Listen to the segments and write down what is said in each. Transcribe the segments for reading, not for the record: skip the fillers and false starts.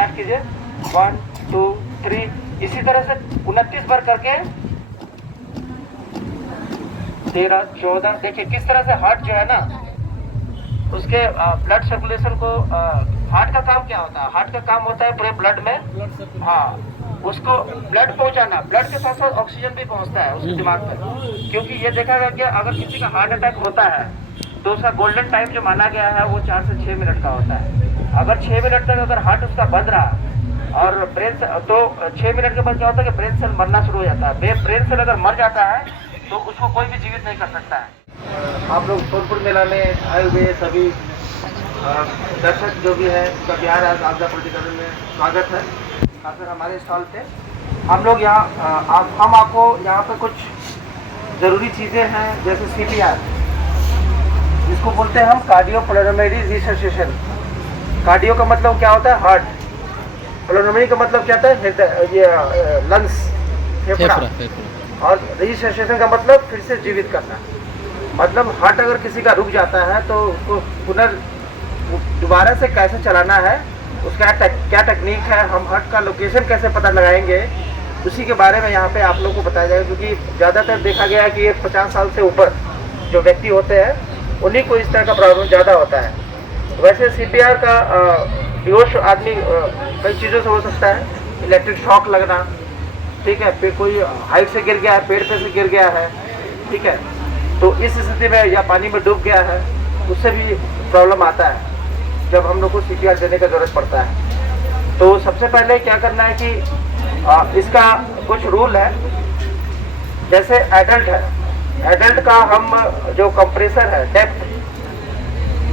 Start कीजिए। 1 2 3, इसी तरह से 29 बार करके 13 14। देखिए किस तरह से हार्ट जो है ना, उसके ब्लड सर्कुलेशन को, हार्ट का काम क्या होता है? हार्ट का काम होता है पूरे ब्लड में, हाँ, उसको ब्लड पहुंचाना। ब्लड के साथ साथ ऑक्सीजन भी पहुंचता है उसके दिमाग में, क्योंकि ये देखा गया कि अगर किसी का हार्ट अटैक होता है तो उसका गोल्डन टाइम जो माना गया है वो 4 से 6 मिनट का होता है। अगर 6 मिनट तक अगर हार्ट उसका बंद रहा और ब्रेन तो 6 मिनट के बाद क्या होता है कि ब्रेन सेल मरना शुरू हो जाता है। ब्रेन सेल अगर मर जाता है तो उसको कोई भी जीवित नहीं कर सकता है। आप लोग सोनपुर मेला में आए हुए सभी दर्शक जो भी है, उनका बिहार आपदा पॉलिटिकल में स्वागत है। खासकर हमारे स्टॉल पे हम लोग यहाँ हम आपको यहाँ पे कुछ ज़रूरी चीज़ें हैं, जैसे CPR, जिसको बोलते हैं हम कार्डियो पल्मोनरी रिसर्सिटेशन। कार्डियो का मतलब क्या होता है? हार्ट। पल्मोनरी का मतलब क्या होता है? हृदय, ये लंग्स, फेफड़ा। और रिसर्सिटेशन का मतलब फिर से जीवित करना। मतलब हार्ट अगर किसी का रुक जाता है तो उसको दोबारा से कैसे चलाना है, उसका क्या टेक्निक है, हम हार्ट का लोकेशन कैसे पता लगाएंगे, उसी के बारे में यहाँ पे आप लोग को बताया जाएगा। क्योंकि ज़्यादातर देखा गया है कि 50 साल से ऊपर जो व्यक्ति होते हैं उन्हीं को इस तरह का प्रॉब्लम ज़्यादा होता है। वैसे CPR का बेहोश आदमी कई चीज़ों से हो सकता है। इलेक्ट्रिक शॉक लगना, ठीक है, फिर कोई हाइट से गिर गया है, पेड़ पे से गिर गया है, ठीक है, तो इस स्थिति में, या पानी में डूब गया है, उससे भी प्रॉब्लम आता है जब हम लोग को CPR देने का ज़रूरत पड़ता है। तो सबसे पहले क्या करना है कि इसका कुछ रूल है। जैसे एडल्ट है, एडल्ट का हम जो कंप्रेसर है, डेप्थ,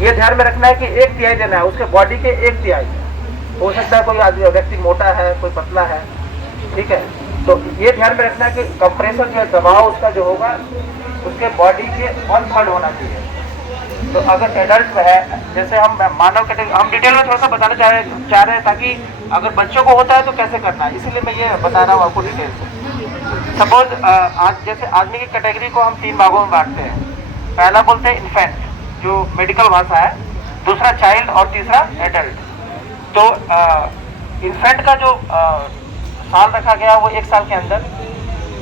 ये ध्यान में रखना है कि 1/3 देना है, उसके बॉडी के 1/3। हो सकता है कोई व्यक्ति मोटा है, कोई पतला है, ठीक है, तो ये ध्यान में रखना है कि कंप्रेसर जो है, दबाव उसका जो होगा उसके बॉडी के 1/3 होना चाहिए। तो अगर एडल्ट है, जैसे हम मानव कैटेगरी, हम डिटेल में थोड़ा सा बताना चाह रहे हैं ताकि अगर बच्चों को होता है तो कैसे करना है, इसीलिए मैं ये बता रहा हूँ आपको डिटेल से। सपोज जैसे आदमी की कैटेगरी को हम 3 भागों में बांटते हैं। पहला बोलते हैं इन्फेंट, जो मेडिकल भाषा है, दूसरा चाइल्ड और तीसरा एडल्ट। तो इन्फेंट का जो साल रखा गया वो 1 साल के अंदर,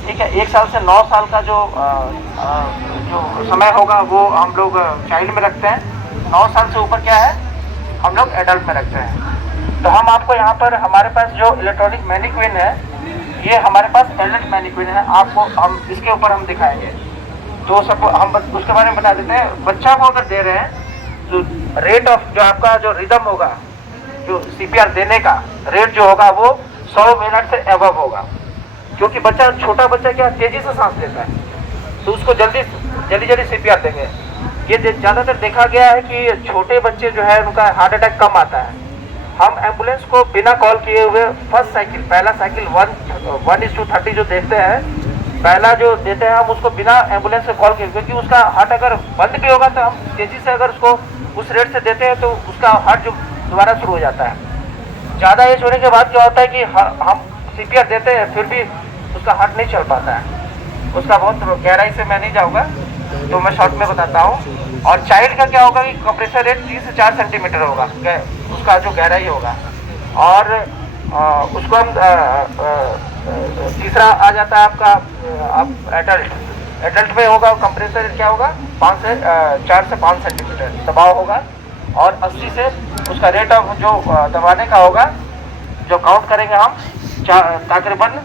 ठीक है, 1 साल से 9 साल का जो समय होगा वो हम लोग चाइल्ड में रखते हैं। 9 साल से ऊपर क्या है, हम लोग एडल्ट में रखते हैं। तो हम आपको यहाँ पर, हमारे पास जो इलेक्ट्रॉनिक मैनिक्विन है, ये हमारे पास एडल्ट मैनिक्विन है, आपको हम इसके ऊपर हम दिखाएंगे। तो सब हम उसके बारे में बता देते हैं। बच्चा को अगर दे रहे हैं तो रेट ऑफ जो आपका जो रिदम होगा, जो CPR देने का रेट जो होगा वो 100 मिनट से एबव होगा। क्योंकि बच्चा, छोटा बच्चा क्या तेजी से सांस लेता है, तो उसको जल्दी CPR देंगे। ये ज़्यादातर देखा गया है कि छोटे बच्चे जो है उनका हार्ट अटैक कम आता है। हम एम्बुलेंस को बिना कॉल किए हुए फर्स्ट साइकिल, पहला साइकिल 1:30 जो देखते हैं, पहला जो देते हैं हम उसको बिना एम्बुलेंस से कॉल किए, क्योंकि उसका हार्ट अगर बंद भी होगा तो हम तेज़ी से अगर उसको उस रेट से देते हैं तो उसका हार्ट जो दोबारा शुरू हो जाता है। ज़्यादा एज होने के बाद क्या होता है कि हम CPR देते हैं फिर भी उसका हार्ट नहीं चल पाता है। उसका बहुत गहराई से मैं नहीं जाऊँगा, तो मैं शॉर्ट में बताता हूँ। और चाइल्ड का क्या होगा कि कंप्रेसर रेट 3 से 4 सेंटीमीटर होगा, उसका जो गहराई होगा। और उसको हम तीसरा आ जाता है आपका एडल्ट में होगा कंप्रेसर रेट क्या होगा, 4 से 5 सेंटीमीटर दबाव होगा। और 80 से उसका रेट ऑफ जो दबाने का होगा, जो काउंट करेंगे हम, तकरीबन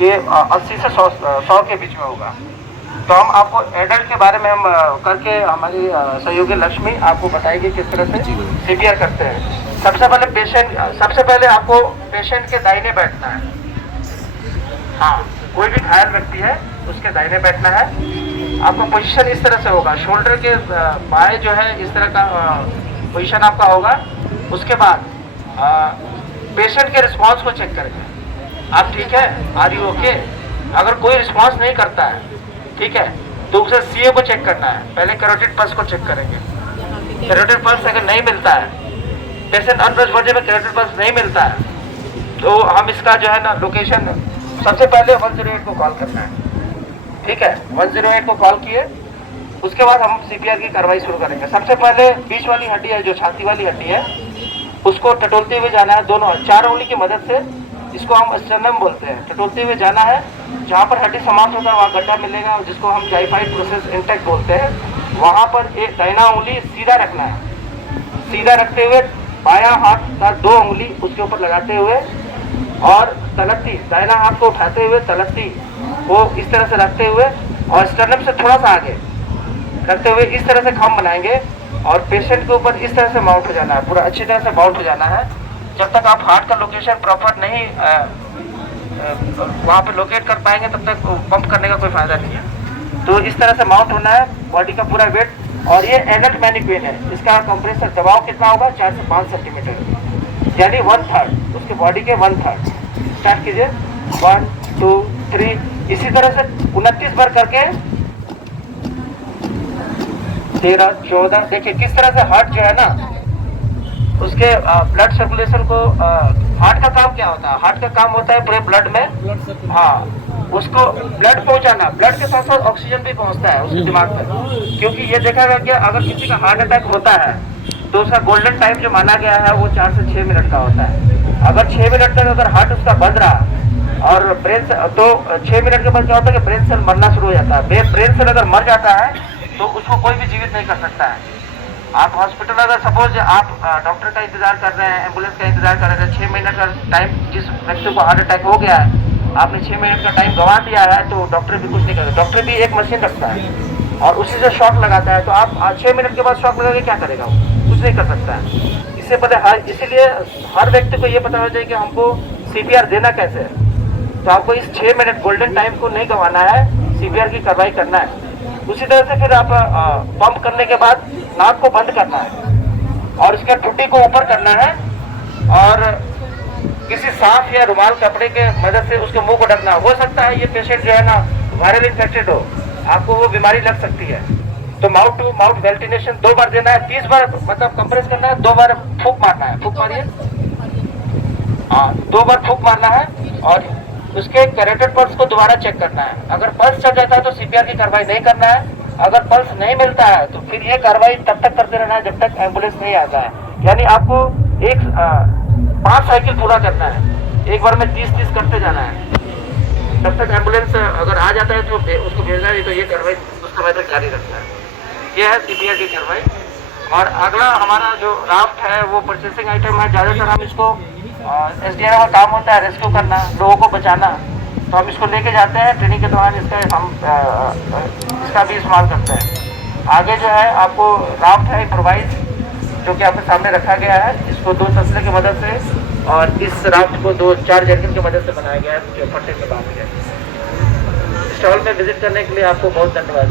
ये 80 से 100 के बीच में होगा। तो हम आपको एडल्ट के बारे में हम करके हमारी सहयोगी लक्ष्मी आपको बताएगी किस तरह से CPR करते हैं। सबसे पहले आपको पेशेंट के दाहिने बैठना है। हाँ, कोई भी घायल व्यक्ति है उसके दाहिने बैठना है। आपका पोजीशन इस तरह से होगा, शोल्डर के बाएं जो है इस तरह का पोजीशन आपका होगा। उसके बाद पेशेंट के रिस्पांस को चेक करेंगे, आप ठीक है, आर यू ओके। अगर कोई रिस्पांस नहीं करता है, ठीक है, तो उसे CA को चेक करना है। पहले कैरोटिड पल्स को चेक करेंगे। कैरोटिड पल्स अगर नहीं मिलता है, पेशेंट अनट्रस्टवर्दी में कैरोटिड पल्स नहीं मिलता है, तो हम इसका जो है ना लोकेशन, सबसे पहले 108 को कॉल करना है, ठीक है। 108 को कॉल किए, उसके बाद हम CPR की कार्रवाई शुरू करेंगे। सबसे पहले बीच वाली हड्डी है, जो छाती वाली हड्डी है, उसको टटोलते हुए जाना है, दोनों 4 उंगली की मदद से। इसको हम स्टर्नम बोलते हैं। टटोलते हुए जाना है, जहाँ पर हड्डी समाप्त होता है वहाँ गड्ढा मिलेगा, जिसको हम टाइफाइड प्रोसेस इंटेक्ट बोलते हैं। वहाँ पर एक दाहिना उंगली सीधा रखना है, सीधा रखते हुए बायां हाथ का 2 उंगली उसके ऊपर लगाते हुए और तलत्ती, दाहिना हाथ को उठाते हुए तलत्ती को इस तरह से रखते हुए और स्टर्नम से थोड़ा सा आगे रखते हुए इस तरह से खम बनाएंगे और पेशेंट के ऊपर इस तरह से माउंट हो जाना है, पूरा अच्छी तरह से माउंट हो जाना है। जब तक आप हार्ट का लोकेशन प्रॉपर नहीं वहाँ पे लोकेट कर पाएंगे तब तक पंप करने का कोई फायदा नहीं है। तो इस तरह से माउंट होना है, बॉडी का पूरा वेट। और ये एडल्ट मैनिक्वेन है, इसका कंप्रेसर दबाव कितना होगा, 4 से 5 सेंटीमीटर, यानी 1/3 उसके बॉडी के 1/3। स्टार्ट कीजिए, 1 2 3, इसी तरह से 29 बार करके 13 14। देखिए किस तरह से हार्ट जो है ना, उसके ब्लड सर्कुलेशन को हार्ट का काम क्या होता है, हार्ट का काम होता है पूरे ब्लड में, हाँ, उसको ब्लड पहुंचाना। ब्लड के साथ साथ ऑक्सीजन भी पहुंचता है उसके दिमाग तक, क्योंकि ये देखा गया कि अगर किसी का हार्ट अटैक होता है तो उसका गोल्डन टाइम जो माना गया है वो 4 से 6 मिनट का होता है। अगर 6 मिनट तक अगर हार्ट उसका बंद रहा और ब्रेन तो 6 मिनट के बाद क्या होता है कि ब्रेन सेल मरना शुरू हो जाता है। ब्रेन सेल अगर मर जाता है तो उसको कोई भी जीवित नहीं कर सकता है। आप हॉस्पिटल अगर सपोज आप डॉक्टर का इंतजार कर रहे हैं, एम्बुलेंस का इंतजार कर रहे हैं, 6 मिनट का टाइम, जिस व्यक्ति को हार्ट अटैक हो गया है आपने 6 मिनट का टाइम गंवा दिया है, तो डॉक्टर भी कुछ नहीं करता। डॉक्टर भी एक मशीन रखता है और उसी से शॉक लगाता है, तो आप 6 मिनट के बाद शॉक लगा के क्या करेगा, वो कुछ नहीं कर सकता है। इससे पहले इसीलिए हर व्यक्ति को ये पता होना चाहिए कि हमको CPR देना कैसे है। तो आपको इस 6 मिनट गोल्डन टाइम को नहीं गंवाना है, CPR की कार्रवाई करना है। उसी तरह से फिर आप पंप करने के बाद नाक को बंद करना है और इसके ठुड्डी को ऊपर करना है और किसी साफ या रुमाल कपड़े के मदद से उसके मुंह को ढकना। हो सकता है ये पेशेंट जो है ना वायरल इन्फेक्टेड हो, आपको वो बीमारी लग सकती है। तो माउथ टू माउथ वेंटिलेशन 2 बार देना है, 30 बार मतलब कंप्रेस करना है, 2 बार फूंक मारना है। फूंक मारिए, हाँ 2 बार फूंक मारना है और उसके कैरेटेड पल्स को दोबारा चेक करना है। अगर पल्स चल जाता है तो CPR की कार्रवाई नहीं करना है। अगर पल्स नहीं मिलता है तो फिर ये कार्रवाई तब तक करते रहना है जब तक एम्बुलेंस नहीं आता है। यानी आपको 5 साइकिल पूरा करना है, एक बार में 30-30 करते जाना है। तब तक एम्बुलेंस अगर आ जाता है तो उसको भेजना है, तो ये कार्रवाई उस समय तक जारी रखना है। ये है CPR की कार्रवाई। और अगला हमारा जो राफ्ट है वो परचेसिंग आइटम है। ज़्यादातर हम इसको SDR का काम होता है रेस्क्यू करना, लोगों को बचाना, तो हम इसको लेके जाते हैं ट्रेनिंग के दौरान। इसका भी इस्तेमाल करते हैं। आगे जो है आपको राफ्ट है इम्प्रोवाइज, जो कि आपके सामने रखा गया है। इसको 2 तसले की मदद से और इस राफ्ट को 2-4 जर्किन की मदद से बनाया गया है, जो फटे के बाद है। स्टॉल में विजिट करने के लिए आपको बहुत धन्यवाद।